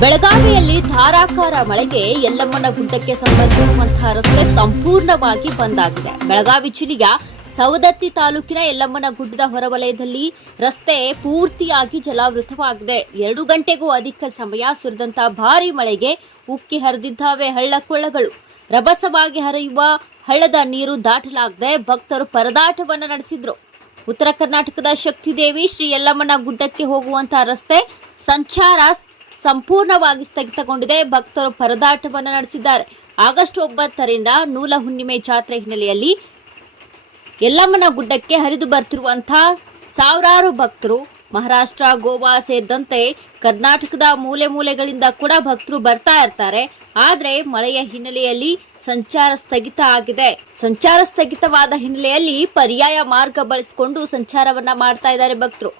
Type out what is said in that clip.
ಬೆಳಗಾವಿಯಲ್ಲಿ ಧಾರಾಕಾರ ಮಳೆಗೆ ಯಲ್ಲಮ್ಮನ ಗುಡ್ಡಕ್ಕೆ ಸಂಬಂಧಿಸುವಂತಹ ರಸ್ತೆ ಸಂಪೂರ್ಣವಾಗಿ ಬಂದ್ ಆಗಿದೆ. ಬೆಳಗಾವಿ ಜಿಲ್ಲೆಯ ಸವದತ್ತಿ ತಾಲೂಕಿನ ಯಲ್ಲಮ್ಮನ ಗುಡ್ಡದ ಹೊರವಲಯದಲ್ಲಿ ರಸ್ತೆ ಪೂರ್ತಿಯಾಗಿ ಜಲಾವೃತವಾಗಿದೆ. ಎರಡು ಗಂಟೆಗೂ ಅಧಿಕ ಸಮಯ ಸುರಿದಂತಹ ಭಾರಿ ಮಳೆಗೆ ಉಕ್ಕಿ ಹರಿದಿದ್ದಾವೆ ಹಳ್ಳ ಕೊಳ್ಳಗಳು. ರಭಸವಾಗಿ ಹರಿಯುವ ಹಳ್ಳದ ನೀರು ದಾಟಲಾಗದೆ ಭಕ್ತರು ಪರದಾಟವನ್ನ ನಡೆಸಿದ್ರು. ಉತ್ತರ ಕರ್ನಾಟಕದ ಶಕ್ತಿದೇವಿ ಶ್ರೀ ಯಲ್ಲಮ್ಮನ ಗುಡ್ಡಕ್ಕೆ ಹೋಗುವಂತಹ ರಸ್ತೆ ಸಂಚಾರ ಸಂಪೂರ್ಣವಾಗಿ ಸ್ಥಗಿತಗೊಂಡಿದೆ. ಭಕ್ತರು ಪರದಾಟವನ್ನು ನಡೆಸಿದ್ದಾರೆ. ಆಗಸ್ಟ್ ಒಂಬತ್ತರಿಂದ ನೂಲ ಹುಣ್ಣಿಮೆ ಜಾತ್ರೆ ಹಿನ್ನೆಲೆಯಲ್ಲಿ ಯಲ್ಲಮ್ಮನ ಗುಡ್ಡಕ್ಕೆ ಹರಿದು ಬರ್ತಿರುವಂತಹ ಸಾವಿರಾರು ಭಕ್ತರು, ಮಹಾರಾಷ್ಟ್ರ, ಗೋವಾ ಸೇರಿದಂತೆ ಕರ್ನಾಟಕದ ಮೂಲೆ ಮೂಲೆಗಳಿಂದ ಕೂಡ ಭಕ್ತರು ಬರ್ತಾ ಇರ್ತಾರೆ. ಆದರೆ ಮಳೆಯ ಹಿನ್ನೆಲೆಯಲ್ಲಿ ಸಂಚಾರ ಸ್ಥಗಿತ ಆಗಿದೆ. ಸಂಚಾರ ಸ್ಥಗಿತವಾದ ಹಿನ್ನೆಲೆಯಲ್ಲಿ ಪರ್ಯಾಯ ಮಾರ್ಗ ಬಳಸಿಕೊಂಡು ಸಂಚಾರವನ್ನ ಮಾಡ್ತಾ ಇದ್ದಾರೆ ಭಕ್ತರು.